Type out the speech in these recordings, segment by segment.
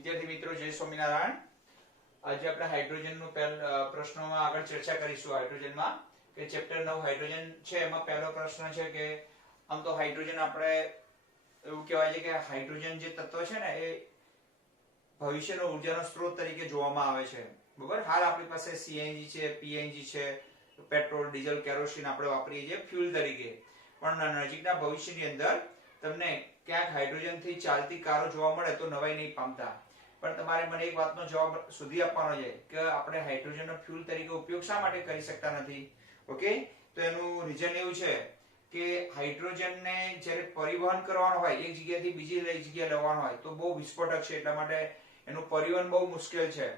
વિદ્યાર્થી મિત્રો જય સ્વામિનારાયણ। આજે આપણે હાઇડ્રોજનનો પ્રશ્નોમાં આગળ ચર્ચા કરીશું। હાઇડ્રોજનમાં કે ચેપ્ટર 9 હાઇડ્રોજન છે, એમાં પહેલો પ્રશ્ન છે કે આમ તો હાઇડ્રોજન આપણે એવું કહેવાય છે કે હાઇડ્રોજન જે તત્વ છે ને એ ભવિષ્યનો ઉર્જાનો સ્ત્રોત તરીકે જોવામાં આવે છે, બરાબર। હાલ આપણી પાસે સીએનજી છે, પીએનજી છે, પેટ્રોલ, ડીઝલ, કેરોસીન આપણે વાપરીએ છીએ ફ્યુલ તરીકે, પણ નજીકના ભવિષ્યની અંદર તમને ક્યાંક હાઇડ્રોજન થી ચાલતી કારો જોવા મળે તો નવાઈ નહીં પામતા। પણ તમારે મને એક વાતનો જવાબ સુધી આપવાનો છે કે આપણે હાઇડ્રોજનનો ફ્યુલ તરીકે ઉપયોગ શા માટે કરી શકતા નથી? ઓકે, તો એનું રીઝન એવું છે કે હાઇડ્રોજનને જ્યારે પરિવહન કરવાનો હોય, એક જગ્યાએથી બીજી જગ્યાએ લેવાનો હોય તો બહુ વિસ્ફોટક છે, એટલા માટે એનું પરિવહન બહુ મુશ્કેલ છે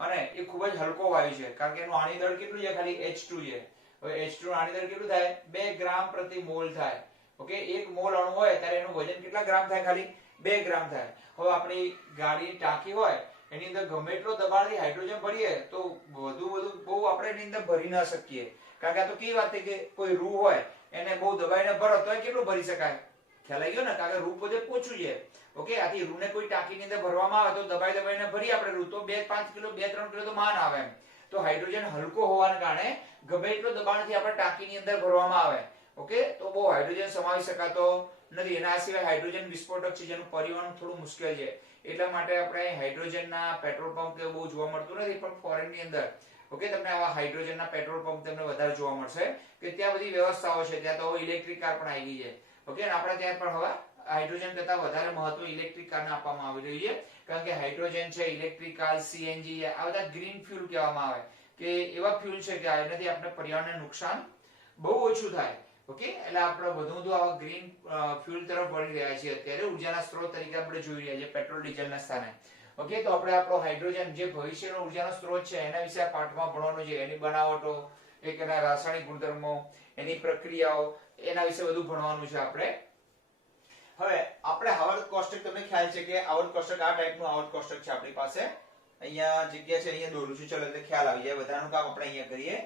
અને એ ખૂબ જ હલકો વાયુ છે, કારણ કે એનું આણી દળ કેટલું છે? ખાલી H2 છે। હવે H2 આણી દળ કેટલું થાય? 2 ગ્રામ પ્રતિ મોલ થાય। ઓકે, એક મોલ અણુ હોય ત્યારે એનું વજન કેટલા ગ્રામ થાય? ખાલી 2 ગ્રામ થાય। હવે આપણી ગાડીની ટાંકી હોય એની અંદર ગમે એટલો દબાણથી હાઇડ્રોજન ભરીએ તો વધુ બહુ આપણે એની અંદર ભરી ના શકીએ, કારણ કે આ તો કેવી વાત છે કે કોઈ રૂ હોય એને બહુ દબાઈને ભરો તો કેટલું ભરી શકાય? ખ્યાલ આવી ગયો ને? કારણ કે રૂ પોતે પોચું છે। ઓકે, આથી રૂને કોઈ ટાંકીની અંદર ભરવામાં આવે તો દબાઈને ભરી આપણે રૂ તો 2-5 કિલો 2-3 કિલો તો માન આવે એમ। તો હાઇડ્રોજન હલકો હોવાને કારણે ગમે એટલો દબાણથી આપણે ટાંકીની અંદર ભરવામાં આવે, ઓકે, તો બહુ હાઇડ્રોજન સમાવી શકાતો નથી। એના સિવાય હાઇડ્રોજન વિસ્ફોટક છે જેનું પરિવહન થોડું મુશ્કેલ છે, એટલા માટે આપણે હાઇડ્રોજનના પેટ્રોલ પંપ કે બહુ જોવા મળતું નથી, પણ ફોરેનની અંદર ઓકે તમને આવા હાઇડ્રોજનના પેટ્રોલ પંપ તમને વધારે જોવા મળશે કે ત્યાં બધી વ્યવસ્થાઓ છે। ત્યાં તો ઇલેક્ટ્રિક કાર પણ આવી ગઈ છે, ઓકે, અને આપણે ત્યાં પણ હવે હાઇડ્રોજન કરતા વધારે મહત્વ ઇલેક્ટ્રિક કારને આપવામાં આવી રહ્યું છે, કારણ કે હાઇડ્રોજન છે, ઇલેક્ટ્રિક કાર, સીએનજી, આ બધા ગ્રીન ફ્યુલ કહેવામાં આવે કે એવા ફ્યુલ છે કે એનાથી આપણે પર્યાવરણને નુકસાન બહુ ઓછું થાય। ઓકે, એટલે આપણે વધુ આવા ગ્રીન ફ્યુલ તરફ વળી રહ્યા છીએ અત્યારે, ઉર્જાના સ્ત્રોત તરીકે આપણે જોઈ રહ્યા છીએ પેટ્રોલ ડીઝલના સ્થાને। ઓકે, તો આપણે આપણો હાઇડ્રોજન જે ભવિષ્યનો ઉર્જાનો સ્ત્રોત છે એના વિશે આ પાઠમાં ભણવાનું છે। એની બનાવટો, એના રાસાયણિક ગુણધર્મો, એની પ્રક્રિયાઓ, એના વિશે બધું ભણવાનું છે આપણે। હવે આપણે આવર્ત કોષ્ટક, તમને ખ્યાલ છે કે આવર્ત કોષ્ટક આ ટાઈપનું આવર્ત કોષ્ટક છે આપણી પાસે। અહીંયા જગ્યા છે, અહીંયા દોરું છું, ચલો એટલે ખ્યાલ આવી જાય। બધાનું કામ આપણે અહીંયા કરીએ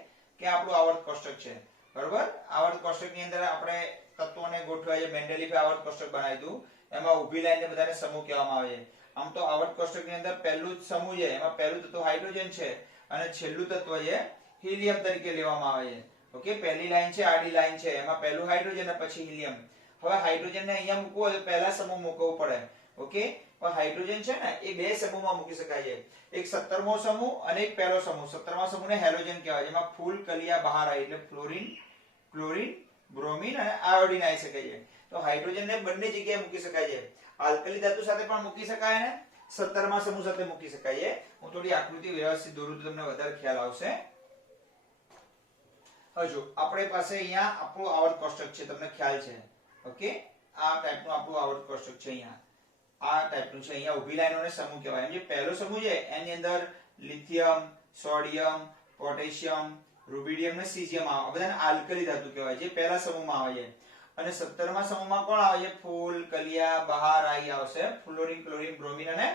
કે આપણું આવર્ત કોષ્ટક છે, બરોબર। આવર્ત કોષ્ટકની અંદર આપણે તત્વોને ગોઠવાય છે, મેન્ડેલિફે આવર્ત કોષ્ટક બનાવ્યું હતું, એમાં ઊભી લાઈનને બધાને સમૂહ કહેવામાં આવે છે। આમ તો આવર્ત કોષ્ટકની અંદર પહેલું જ સમૂહ છે, એમાં પહેલું તત્વ હાઇડ્રોજન છે અને છેલ્લું તત્વ છે હિલિયમ તરીકે લેવામાં આવે છે। ઓકે, પહેલી લાઈન છે, આડી લાઈન છે, એમાં પહેલું હાઇડ્રોજન અને પછી હિલિયમ। હવે હાઇડ્રોજનને અહીંયા મૂકવો હોય તો પહેલા સમૂહ મૂકવો પડે, ઓકે, પણ હાઇડ્રોજન છે ને એ બે સમૂહમાં મૂકી શકાય છે, એક 17મો સમૂહ અને એક પહેલો સમૂહ। 17મા સમૂહને હેલોજન કહેવાય, જેમાં ફૂલ કલિયા બહાર આવે એટલે ફ્લોરીન, ક્લોરીન, બ્રોમીન અને આયોડીન આવી શકે છે। તો હાઇડ્રોજનને બંને જગ્યાએ મૂકી શકાય છે, આલ્કલી ધાતુ સાથે પણ મૂકી શકાય અને 17મા સમૂહ સાથે મૂકી શકાય છે। હું થોડી આકૃતિ વ્યવસ્થિત દોરું તો તમને વધારે ખ્યાલ આવશે। હવે જો આપણી પાસે અહીંયા આપણું આવર્ત કોષ્ટક છે, તમને ખ્યાલ છે, ઓકે, આ ટાઈપનું આપણું આવર્ત કોષ્ટક છે। અહીંયા આ ટાઈપનું છે, અહીંયા ઊભી લાઈનોને સમૂહ કહેવાય। જે પહેલો સમૂહ છે એની અંદર લિથિયમ, સોડિયમ, પોટેશિયમ, રૂબિડિયમ અને સીઝિયમ આવે, બધાને આલ્કલી ધાતુ કહેવાય, જે પહેલા સમૂહમાં આવે છે। અને 17મા સમૂહમાં કોણ આવે છે? ફૂલ, કલિયા, બહાર આવી આવશે, ફ્લોરીન, ક્લોરીન, બ્રોમીન અને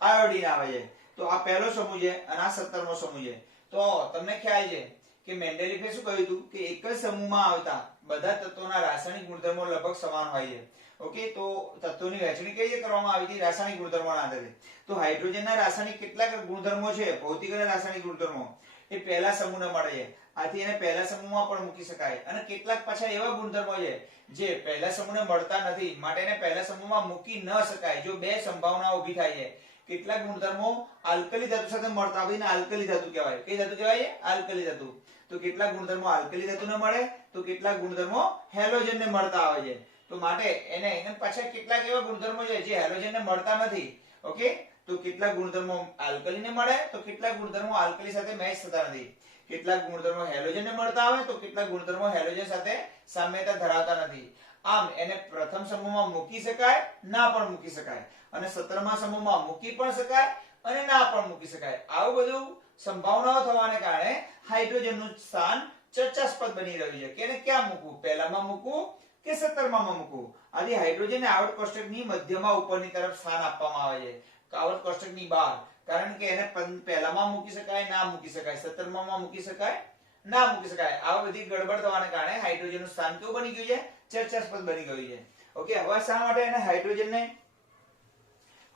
આયોડીન આવે છે। તો આ પહેલો સમૂહ છે અને આ 17મો સમૂહ છે। તો તમને ખ્યાલ છે કે મેન્ડેલિફે શું કહ્યું હતું કે એક જ સમૂહમાં આવતા બધા તત્વોના રાસાયણિક ગુણધર્મો લગભગ સમાન હોય છે। ઓકે, તો તત્વોની વહેંચણી કઈ રીતે કરવામાં આવી હતી? રાસાયણિક ગુણધર્મોના આધારે। તો હાઇડ્રોજનના રાસાયણિક કેટલાક ગુણધર્મો છે, ભૌતિક અને રાસાયણિક ગુણધર્મો, એ પહેલા સમૂહને મળે છે, આથી એને પહેલા સમૂહમાં પણ મૂકી શકાય। અને કેટલાક પાછા એવા ગુણધર્મો છે જે પહેલા સમૂહને મળતા નથી, માટે એને પહેલા સમૂહમાં મૂકી ન શકાય। જો બે સંભાવનાઓ ઊભી થાય છે, કેટલાક ગુણધર્મો આલ્કલી ધાતુ સાથે મળતા હોય, આલ્કલી ધાતુ કહેવાય। કઈ ધાતુ કહેવાય? આલ્કલી ધાતુ। તો કેટલાક ગુણધર્મો આલ્કલી ધાતુને મળે તો કેટલાક ગુણધર્મો હેલોજનને મળતા આવે છે। તો માટે એને પાછા કેટલાક એવા ગુણધર્મો છે જે હેલોજનને મળતા નથી, ઓકે, તો કેટલાક ગુણધર્મો આલ્કલીને મળે તો કેટલાક ગુણધર્મો આલ્કલી સાથે મેચ થતા નથી। કેટલાક ગુણધર્મો હેલોજનને મળતા આવે તો કેટલાક ગુણધર્મો હેલોજન સાથે સામ્યતા ધરાવતા નથી। આમ એને પ્રથમ સમૂહમાં મૂકી શકાય, ના પણ મૂકી શકાય, અને 17મા સમૂહમાં મૂકી પણ શકાય અને ના પણ મૂકી શકાય। આવું બધું સંભાવનાઓ થવાને કારણે હાઇડ્રોજનનું સ્થાન ચર્ચાસ્પદ બની રહ્યું છે કે એને ક્યાં મૂકવું, પહેલામાં મૂકવું કે 17મામાં મૂકવું। આથી હાઇડ્રોજનને આવર્ત કોષ્ટકની મધ્યમાં ઉપરની તરફ સ્થાન આપવામાં આવે છે, આવર્ત કોષ્ટકની બહાર, કારણ કે એને પહેલામાં મૂકી શકાય, ના મૂકી શકાય, 17મામાં મૂકી શકાય, ના મૂકી શકાય। આ બધી ગડબડ થવાને કારણે હાઇડ્રોજનનું સ્થાન કેવું બની ગયું છે? ચર્ચાસ્પદ બની ગયું છે। ઓકે, હવે શા માટે એને હાઇડ્રોજનને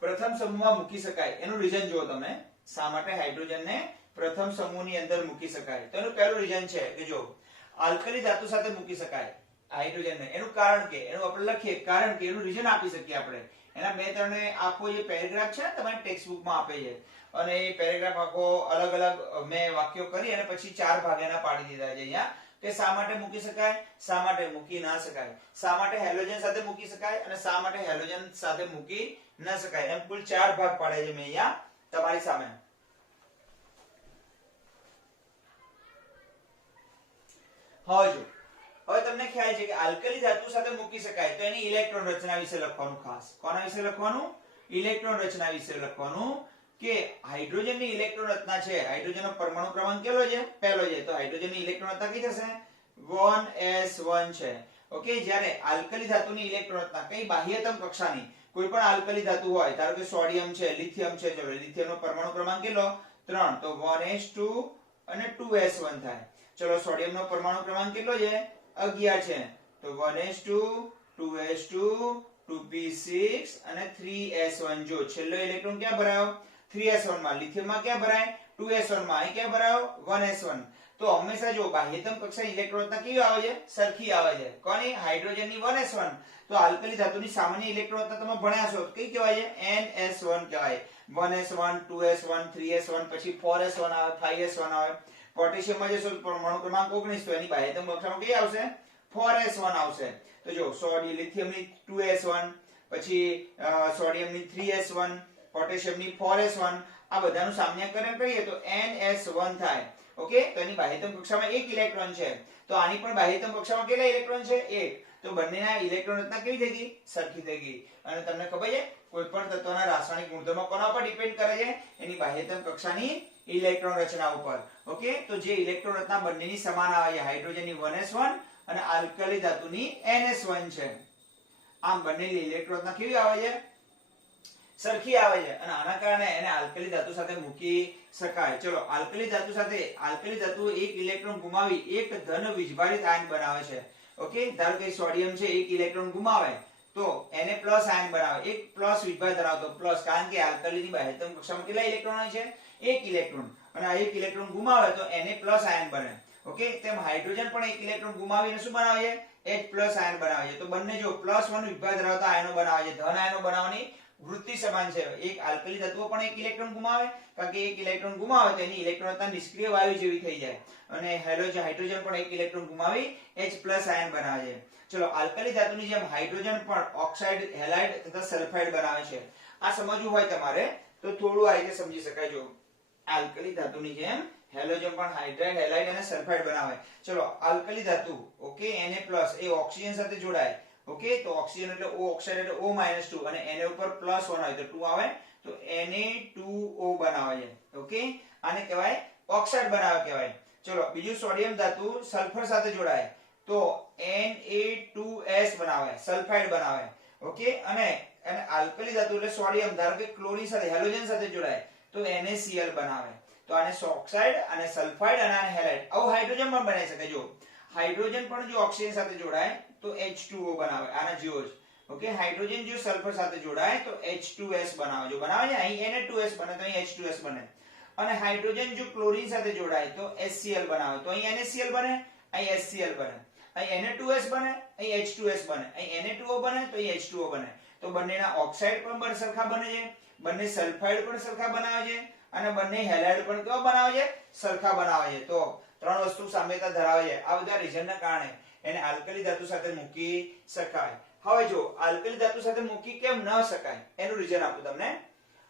પ્રથમ સમૂહમાં મૂકી શકાય એનું રીઝન જુઓ તમે શા માટે હાઇડ્રોજનને પ્રથમ સમૂહની અંદર મૂકી શકાય તો એનું પહેલું રીઝન છે કે જો આલ્કલી ધાતુ સાથે મૂકી શકાય હાઇડ્રોજનને એનું કારણ કે એનું આપણે લખીએ કારણ કે એનું રીઝન આપી શકીએ આપણે એના બે ત્રણ આખો જે પેરેગ્રાફ છે ને તમારી ટેક્સ્ટ બુકમાં આપે છે અને એ પેરેગ્રાફ આખો અલગ અલગ મેં વાક્યો કરી અને પછી 4 ભાગેના પાડી દીધા છે અહીંયા કે શા માટે મૂકી શકાય શા માટે મૂકી ના શકાય શા માટે હેલોજન સાથે મૂકી શકાય અને શા માટે હેલોજન સાથે મૂકી ન શકાય એમ કુલ 4 ભાગ પાડે છે મેં અહીંયા તમારી સામે હવે તમને ખ્યાલ છે કે આલ્કલી ધાતુ સાથે મૂકી શકાય તો એની ઇલેક્ટ્રોન રચના વિશે લખવાનું ખાસ કોના વિશે લખવાનું ઇલેક્ટ્રોન રચના વિશે લખવાનું કે હાઇડ્રોજનની ઇલેક્ટ્રોન રચના છે હાઇડ્રોજનનો પરમાણુ ક્રમાંક કેટલો છે પહેલો છે તો હાઇડ્રોજનની ઇલેક્ટ્રોન રચના કઈ થશે 1s1 છે ઓકે જ્યારે આલ્કલી ધાતુની ઇલેક્ટ્રોન રચના કઈ બાહ્યતમ કક્ષાની કોઈ પણ આલ્કલી ધાતુ હોય ધારો કે સોડિયમ છે લિથિયમ છે ચલો લિથિયમનો પરમાણુ ક્રમાંક કેટલો 3 તો 1s2 અને 2s1 થાય ચલો સોડિયમનો પરમાણુ ક્રમાંક કેટલો છે 11 છે તો 1s2 2s2 2p6 અને 3s1 જો છેલ્લો ઇલેક્ટ્રોન ક્યાં ભરાયો 3s1 માં લિથિયમમાં ક્યાં ભરાય 2s1 માં અહીં ક્યાં ભરાયો 1s1 તો હંમેશા જો બાહ્યતમ કક્ષાની ઇલેક્ટ્રોન રચના કેવી આવે છે સરખી આવે છે કોની હાઇડ્રોજનની 1s1 તો આલ્કલી ધાતુની સામાન્ય ઇલેક્ટ્રોન રચના તમે ભણ્યા છો કઈ કહેવાય છે ns1 કહેવાય 1s1 2s1 3s1 પછી 4s1 આવે 5s1 આવે પોટેશિયમમાં જે પરમાણુ ક્રમાંક 19 તો એની બાહ્યતમ કક્ષામાં કઈ આવશે 4s1 આવશે તો જો સોડિયમ લિથિયમની 2s1 પછી સોડિયમની 3s1 પોટેશિયમની 4s1 આ બધાનું સામાન્યકરણ કરીએ તો ns1 થાય ઓકે તો એની બાહ્યતમ કક્ષામાં એક ઇલેક્ટ્રોન છે તો આની પણ બાહ્યતમ કક્ષામાં કેટલા ઇલેક્ટ્રોન છે એક તો બંનેના ઇલેક્ટ્રોન રચના કેવી થઈ ગઈ સરખી થઈ ગઈ અને તમને ખબર છે કોઈ પણ તત્વના રાસાયણિક ગુણધર્મો કોના પર ડિપેન્ડ કરે છે એની બાહ્યતમ કક્ષાની ઇલેક્ટ્રોન રચના ઉપર ઓકે તો જે ઇલેક્ટ્રોન રચના બંનેની સમાન આવે છે હાઇડ્રોજનની 1s1 અને આલ્કલી ધાતુની ns1 છે આમ બંનેની ઇલેક્ટ્રોન રચના કેવી આવે છે સરખી આવે છે અને આના કારણે એને આલ્કલી ધાતુ સાથે મૂકી શકાય ચલો આલ્કલી ધાતુ એક ઇલેક્ટ્રોન ગુમાવી એક ધન વીજભારિત આયન બનાવે છે ઓકે ધારો કે સોડિયમ છે એક ઇલેક્ટ્રોન ગુમાવે તો એને પ્લસ આયન બનાવે એક પ્લસ વીજભાર ધરાવતો પ્લસ કારણ કે આલ્કલીની બાહ્યતમ કક્ષામાં કેટલા ઇલેક્ટ્રોન હોય છે એક ઇલેક્ટ્રોન અને આ એક ઇલેક્ટ્રોન ગુમાવે તો એને પ્લસ આયન બને ઓકે તેમ હાઇડ્રોજન પણ એક ઇલેક્ટ્રોન ગુમાવીને શું બનાવે છે H પ્લસ આયન બનાવે છે તો બંને જો +1 વિભાગ ધરાવતા આયનો બનાવે છે ધન આયનો બનાવવાની વૃત્તિ સમાન છે એક આલ્કલી તત્વ પણ એક ઇલેક્ટ્રોન ગુમાવે કારણ કે એક ઇલેક્ટ્રોન ગુમાવે તો એની ઇલેક્ટ્રોન રચના નિષ્ક્રિય વાયુ જેવી થઈ જાય અને હાઇડ્રોજન પણ એક ઇલેક્ટ્રોન ગુમાવી H+ આયન બનાવે છે ચલો આલ્કલી ધાતુની જેમ હાઇડ્રોજન પણ ઓક્સાઇડ હેલાઇડ તથા સલ્ફાઇડ બનાવે છે આ સમજવું હોય તમારે તો થોડું આ રીતે સમજી શકાય જો આલ્કલી ધાતુની જેમ હેલોજન પણ હાઇડ્રાઇડ હેલાઇડ અને સલ્ફાઇડ બનાવે ચલો આલ્કલી ધાતુ ઓકે Na+ એ ઓક્સિજન સાથે જોડાય ઓકે તો ઓક્સિજન એટલે O ઓક્સાઇડ એટલે O- 2 અને Na ઉપર +1 હોય તો 2 આવે તો Na2O બનાવે છે ઓકે આને કહેવાય ઓક્સાઇડ બનાવે કહેવાય ચલો બીજું સોડિયમ ધાતુ સલ્ફર સાથે જોડાય તો Na2S બનાવે સલ્ફાઇડ બનાવે ઓકે અને આલ્કલી ધાતુ એટલે સોડિયમ ધારો કે ક્લોરીન સાથે હેલોજન સાથે જોડાય તો NaCl બનાવે તો આને ઓક્સાઇડ અને સલ્ફાઇડ અને આને હેલાઇડ આવું હાઇડ્રોજન પણ બનાવી શકે જો હાઇડ્રોજન પણ જો ઓક્સિજન સાથે જોડાય તો H2O બનાવે આના જેવો જ ઓકે હાઇડ્રોજન જો સલ્ફર સાથે જોડાય તો H2S બનાવે જો બનાવે છે અહીં Na2S બને તો અહીં H2S બને અને હાઇડ્રોજન જો ક્લોરીન સાથે જોડાય તો HCl બનાવે તો અહીં NaCl બને અહીં HCl બને અહીં Na2S બને અહીં H2S બને અહીં Na2O બને તો અહીં H2O બને તો બંનેના ઓક્સાઇડ પણ સરખા બને છે બંને સલ્ફાઇડ પણ સરખા બનાવે છે અને બંને હેલાઇડ પણ કેવા બનાવે છે સરખા બનાવે છે તો ત્રણ વસ્તુ સામ્યતા ધરાવે છે આ બધા રીઝનના કારણે એને આલ્કલી ધાતુ સાથે મૂકી શકાય હવે જો આલ્કલી ધાતુ સાથે મૂકી કેમ ન શકાય એનું રીઝન આપું તમને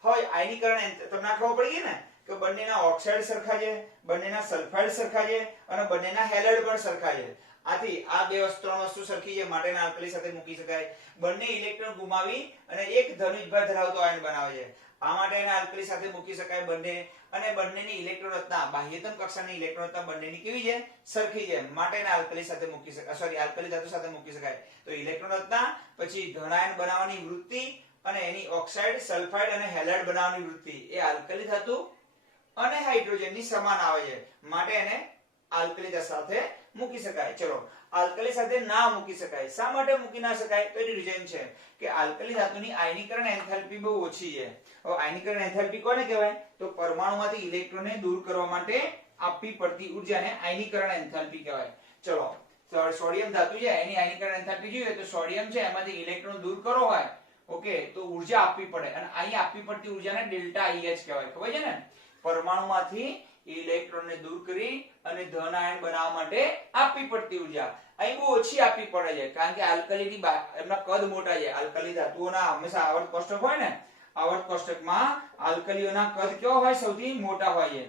હવે આયનીકરણ તમને ખબર પડી ગઈ ને કે બંનેના ઓક્સાઇડ સરખા છે બંનેના સલ્ફાઇડ સરખા છે અને બંનેના હેલાઇડ પણ સરખા છે આથી આ ત્રણ વસ્તુ સરખી છે માટે આલ્કલી સાથે મૂકી શકાય બંને ઇલેક્ટ્રોન ગુમાવી અને એક ધન વિભાર ધરાવતો આયન બનાવે છે આ માટે એને આલ્કલી સાથે મૂકી શકાય બંને અને બંનેની ઇલેક્ટ્રોન રચના બાહ્યતમ કક્ષાની ઇલેક્ટ્રોન રચના બંનેની કેવી છે સરખી છે માટે એને આલ્કલી સાથે મૂકી શકાય સોરી આલ્કલી ધાતુ સાથે મૂકી શકાય તો ઇલેક્ટ્રોન રચના પછી ધન આયન બનાવવાની વૃત્તિ અને એની ઓક્સાઇડ સલ્ફાઇડ અને હેલાઇડ બનાવવાની વૃત્તિ એ આલ્કલી ધાતુ અને હાઇડ્રોજનની સમાન આવે છે માટે એને આલ્કલી સાથે મૂકી શકાય. ચલો આલ્કલી સાથે ના મૂકી શકાય. શા માટે મૂકી ના શકાય? તો એનું રીઝન છે કે આલ્કલી ધાતુની આયનીકરણ એન્થાલ્પી બહુ ઓછી છે. હવે આયનીકરણ એન્થાલ્પી કોને કહેવાય? તો પરમાણુમાંથી ઇલેક્ટ્રોનને દૂર કરવા માટે આપવી પડતી ઉર્જાને આયનીકરણ એન્થાલ્પી કહેવાય. ચલો સોડિયમ ધાતુ છે એની આયનીકરણ એન્થાલ્પી જોઈએ તો સોડિયમ છે એમાંથી ઇલેક્ટ્રોન દૂર કરવો હોય ઓકે તો ઉર્જા આપવી પડે અને અહીં આપવી પડતી ઉર્જાને ડેલ્ટા IH કહેવાય. ખબર છે ને? પરમાણુમાંથી ઇલેક્ટ્રોનને દૂર કરી અને ધન આયન બનાવવા માટે આપવી પડતી ઉર્જા અહીં બહુ ઓછી આપવી પડે છે કારણ કે આલ્કલીની એમના કદ મોટા છે. આલ્કલી ધાતુઓના હંમેશા આવર્ત કોષ્ટક હોય ને, આવર્ત કોષ્ટકમાં આલ્કલીઓના કદ કેવા હોય? સૌથી મોટા હોય છે.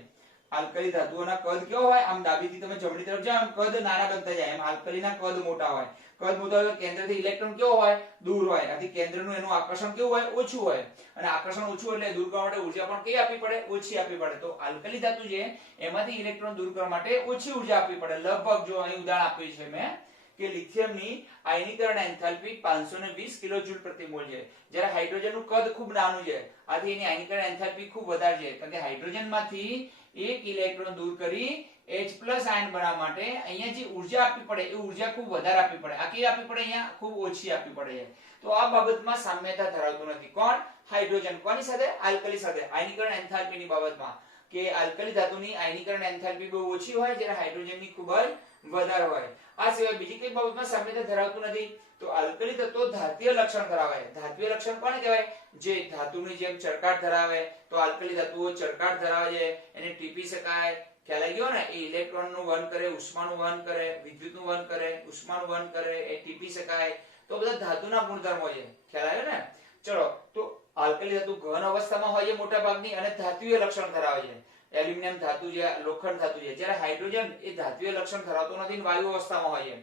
આલ્કલી ધાતુઓના કદ કેવો હોય? આમ ડાબીથી તમે જમણી તરફ જાઓ એમ કદ નાના બનતા જાય. એમ આલ્કલીના કદ મોટા હોય. કદ મોટા હોય તો કેન્દ્રથી ઇલેક્ટ્રોન કેવો હોય? દૂર હોય. આથી કેન્દ્રનું એનું આકર્ષણ કેવું હોય? ઓછું હોય. અને આકર્ષણ ઓછું એટલે દૂર કરવા માટે ઉર્જા પણ કેવી આપવી પડે? ઓછી આપવી પડે. તો આલ્કલી ધાતુ છે એમાંથી ઇલેક્ટ્રોન દૂર કરવા માટે ઓછી ઉર્જા આપવી પડે. લગભગ જો અહીં ઉદાહરણ આપ્યું છે મેં કે લિથિયમની આયનીકરણ એન્થાલ્પી 520 કિલોજૂલ પ્રતિ મોલ છે, જ્યારે હાઇડ્રોજનનું કદ ખૂબ નાનું છે. આથી એની આયનીકરણ એન્થાલ્પી ખૂબ વધારે છે કારણ કે હાઇડ્રોજનમાંથી એક ઇલેક્ટ્રોન દૂર કરી H+ આયન બનાવવા માટે અહીંયા જે ઉર્જા આપવી પડે એ ઉર્જા ખૂબ વધારે આપવી પડે. આ કેવી આપવી પડે? અહીંયા ખૂબ ઓછી આપવી પડે છે. તો આ બાબતમાં સામ્યતા ધરાવતું નથી. કોણ? હાઇડ્રોજન. કોની સાથે? આલ્કલી સાથે. આયનીકરણ એન્થાલ્પીની બાબતમાં કે આલ્કલી ધાતુની આયનીકરણ એન્થાલ્પી બહુ ઓછી હોય જ્યારે હાઇડ્રોજનની ખૂબ જ વધારે હોય. આ સિવાય બીજી કઈ બાબતમાં સામ્યતા ધરાવતું નથી? તો આલ્કલી તત્વો ધાત્વિય લક્ષણ ધરાવે. ધાત્વિય લક્ષણ કોને કહેવાય? જે ધાતુની જેમ ચળકાટ ધરાવે. તો આલ્કલી ધાતુઓ ચળકાટ ધરાવે છે, એને ટીપી શકાય. ખ્યાલ આવી ગયો ને? એ ઇલેક્ટ્રોનનું વહન કરે, ઉષ્માનું વહન કરે, વિદ્યુતનું વહન કરે, ઉષ્માનું વહન કરે, એ ટીપી શકાય. તો બધા ધાતુના ગુણધર્મો છે. ખ્યાલ આવ્યો ને? ચલો તો આલ્કલી ધાતુ ઘન અવસ્થામાં હોય છે મોટા ભાગની અને ધાત્વિય લક્ષણ ધરાવે છે. એલ્યુમિનિયમ ધાતુ છે, લોખંડ ધાતુ છે. જ્યારે હાઇડ્રોજન એ ધાત્વિય લક્ષણ ધરાવતો નથી, વાયુ અવસ્થામાં હોય છે.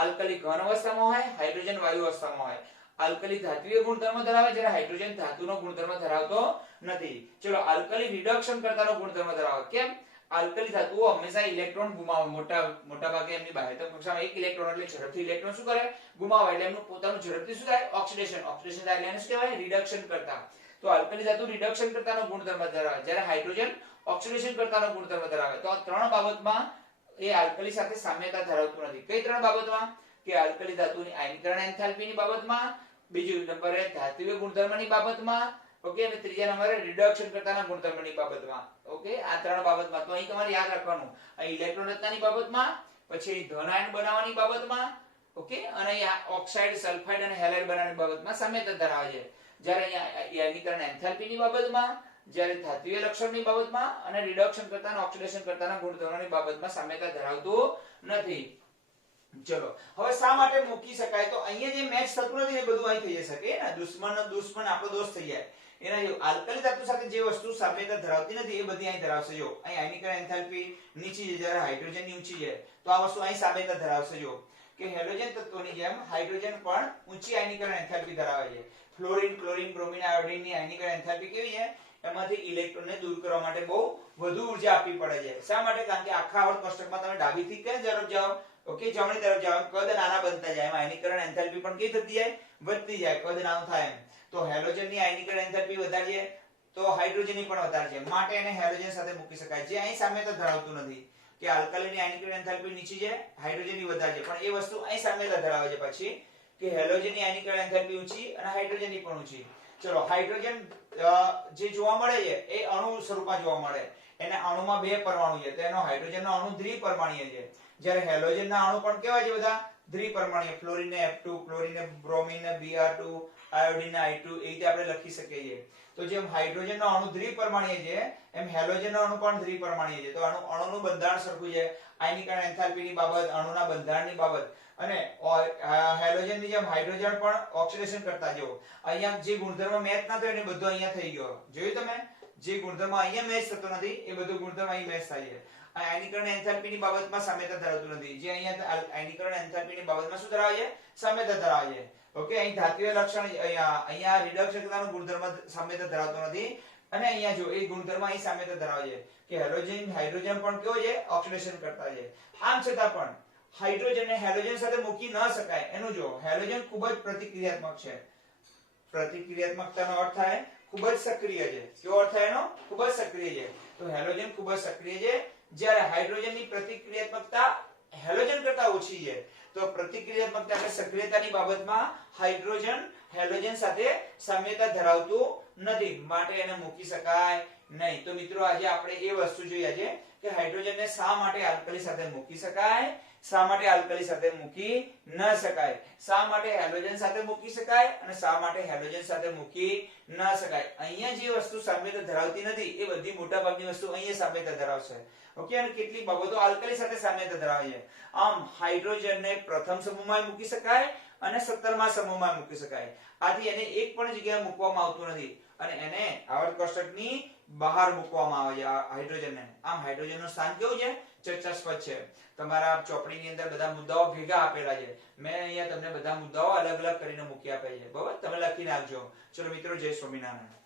આલ્કલી ઘન અવસ્થામાં હોય, હાઇડ્રોજન વાયુ અવસ્થામાં હોય. આલ્કલી ધાત્વિય ગુણધર્મ ધરાવે જ્યારે હાઇડ્રોજન ધાતુનો ગુણધર્મ ધરાવતો નથી. ચલો આલ્કલી રિડક્શન કરતાનો ગુણધર્મ ધરાવે. કેમ? આલ્કલી ધાતુઓ હંમેશા ઇલેક્ટ્રોન ગુમાવે. મોટા ભાગે એમની બાહ્યતમ કક્ષામાં એક ઇલેક્ટ્રોન એટલે ઝડપથી ઇલેક્ટ્રોન શું કરે? ગુમાવે. એટલે એમનું પોતાનું ઝડપથી શું થાય? ઓક્સિડેશન. ઓક્સિડેશન થાય એટલે એને શું કહેવાય? રિડક્શન કરતા. તો આલ્કલી ધાતુ રિડક્શન કરતાનો ગુણધર્મ ધરાવે જ્યારે હાઇડ્રોજન ઓક્સિડેશન કરતાનો ગુણધર્મ ધરાવે. તો આ ત્રણ બાબતમાં એ આલ્કલી સાથે સામ્યતા ધરાવતું નથી. કઈ ત્રણ બાબતમાં? કે આલ્કલી ધાતુની આયનીકરણ એન્થાલ્પીની બાબતમાં, બીજું નંબરે ધાત્વિય ગુણધર્મની બાબતમાં, ઓકે, અને ત્રીજા નંબરે રિડક્શન કરતાના ગુણધર્મની બાબતમાં. ઓકે, આ ત્રણ બાબતમાં. તો અહીં તમારે યાદ રાખવાનું, અહીં ઇલેક્ટ્રોન રચનાની બાબતમાં, પછી ધન આયન બનાવવાની બાબતમાં, ઓકે, અને અહીંયા ઓક્સાઇડ, સલ્ફાઇડ અને હેલાઇડ બનાવવાની બાબતમાં સામ્યતા ધરાવે છે. જ્યારે અહીંયા આયનીકરણ એન્થાલ્પીની બાબતમાં, જ્યારે ધાત્વિય લક્ષણની બાબતમાં અને રિડક્શન કરતા અને ઓક્સિડેશન કરતાના ગુણધર્મોની બાબતમાં સામ્યતા ધરાવતું નથી. ચલો હવે શા માટે મૂકી શકાય? તો અહીંયા જે મેચ થતું નથી એ બધું અહીં થઈ શકે ને. દુશ્મનનો દુશ્મન આપણો દોસ્ત થઈ જાય. એના જેવું આલ્કલી ધાતુ સાથે જે વસ્તુ સામ્યતા ધરાવતી નથી એ બધી અહીં ધરાવશે. જો અહીં આયનીકરણ એન્થાલ્પી નીચી છે જ્યારે હાઇડ્રોજનની ઊંચી છે, તો આ વસ્તુ અહીં સામ્યતા ધરાવશે. જો કે હેલોજન તત્વોની જેમ હાઇડ્રોજન પણ ઊંચી આયનીકરણ એન્થાલ્પી ધરાવે છે. ફ્લોરિન, ક્લોરીન, બ્રોમિન, આયોડિનની આયનીકરણ એન્થાલ્પી કેવી છે? એમાંથી ઇલેક્ટ્રોનને દૂર કરવા માટે બહુ વધુ ઉર્જા આપવી પડે છે. શા માટે? કારણ કે આખા આવર્ત કોષ્ટકમાં તમે ડાબીથી કઈ તરફ જાઓ? ઓકે, જમણી તરફ જાઓ. કદ નાના બનતા જાય. એમ આયનીકરણ એન્થાલ્પી પણ કેવી થતી જાય? વધતી જાય. કદ નાનું થાય એમ. તો હેલોજનની આયનીકરણ એન્થાલ્પી વધારે છે તો હાઇડ્રોજનની પણ વધારે છે. માટે એને હેલોજન સાથે મૂકી શકાય. જે અહીં સામ્યતા ધરાવતું નથી કે આલ્કલીની આયનીકરણ એન્થાલ્પી નીચી છે, હાઇડ્રોજનની વધારે છે. પણ એ વસ્તુ અહીં સામ્યતા ધરાવે છે પછી કે હેલોજનની આયનીકરણ એન્થાલ્પી ઊંચી અને હાઇડ્રોજનની પણ ઊંચી. ચલો હાઇડ્રોજન જે જોવા મળે છે એ અણુ સ્વરૂપમાં જોવા મળે. એના અણુમાં બે પરમાણુ છે તો એનો હાઇડ્રોજનનો અણુ દ્વિપરમાણીય છે. જ્યારે હેલોજનના અણુ પણ કેવા છે? બધા દ્વિપરમાણીય. ફ્લોરિન ને F2, ક્લોરીન ને બ્રોમિન ને Br2, આયોડિન ને I2 એ રીતે આપણે લખી શકીએ છીએ. તો જેમ હાઇડ્રોજનનો અણુ દ્વિપરમાણીય છે એમ હેલોજનનો અણુ પણ દ્વિપરમાણીય છે. તો અણુનું બંધારણ સરખું છે. આયનીકરણ એન્થાલ્પીની બાબત, અણુના બંધારણની બાબત અને હેલોજનની જેમ હાઇડ્રોજન પણ ઓક્સિડેશન કરતા. જો અહીંયા જે ગુણધર્મ મેચ ના થયો એ બધું અહીંયા થઈ ગયો. જોયું તમે? જે ગુણધર્મ અહીંયા મેચ થતો નથી એ બધું ગુણધર્મ અહીં મેચ થાય છે. આયનીકરણ એન્થાલ્પીની બાબતમાં સામ્યતા ધરાવતું નથી. જે અહીંયા આયનીકરણ એન્થાલ્પીની બાબતમાં શું ધરાવે છે? સામ્યતા ધરાવે છે. ઓકે, અહીં ધાત્વિય લક્ષણ, અહીંયા રિડક્શન કરતાનો ગુણધર્મ સામ્યતા ધરાવતો નથી. અને અહીંયા જો એ ગુણધર્મ અહીં સામ્યતા ધરાવે છે કે હેલોજન, હાઇડ્રોજન પણ કેવો છે? ઓક્સિડેશન કરતા છે. આમ છતાં પણ હાઇડ્રોજનને હેલોજન સાથે મૂકી ન શકાય. એનું જો હેલોજન ખૂબ જ પ્રતિક્રિયાત્મક છે. પ્રતિક્રિયાત્મકતાનો અર્થ થાય ખૂબ જ સક્રિય છે. કેવો અર્થ થાય એનો? ખૂબ જ સક્રિય છે. તો હેલોજન ખૂબ જ સક્રિય છે જ્યારે હાઇડ્રોજનની પ્રતિક્રિયાત્મકતા હેલોજન કરતા ઓછી છે તો પ્રતિક્રિયાત્મકતા એટલે સક્રિયતાની બાબતમાં હાઇડ્રોજન હેલોજન સાથે સામ્યતા ધરાવતું નથી, માટે એને મૂકી શકાય નહીં. તો મિત્રો આજે આપણે એ વસ્તુ જોઈ આજે કે હાઇડ્રોજનને શા માટે આલ્કલી સાથે મૂકી શકાય, શા માટે આલ્કલી સાથે મૂકી ન શકાય, શા માટે હેલોજન સાથે મૂકી શકાય અને શા માટે હેલોજન સાથે મૂકી ન શકાય. અહીંયા જે વસ્તુ સામ્યતા ધરાવતી નથી એ બધી મોટાભાગની વસ્તુ અહીંયા સામ્યતા ધરાવશે. ઓકે, અને કેટલીક બાબતો આલ્કલી સાથે સામ્યતા ધરાવે છે. આમ હાઇડ્રોજનને પ્રથમ સમૂહમાં મૂકી શકાય અને 17મા સમૂહમાં મૂકી શકાય. આથી એને એક પણ જગ્યાએ મૂકવામાં આવતું નથી અને એને આવર્ત કોષ્ટકની બહાર મૂકવામાં આવે છે હાઇડ્રોજનને. આમ હાઇડ્રોજનનું સ્થાન કેવું છે? ચર્ચાસ્પદ છે. તમારા ચોપડીની અંદર બધા મુદ્દાઓ ભેગા આપેલા છે. મેં અહીંયા તમને બધા મુદ્દાઓ અલગ અલગ કરીને મૂકી આપ્યા છે. બરાબર, તમે લખી નાખજો. ચલો મિત્રો, જય સ્વામિનારાયણ.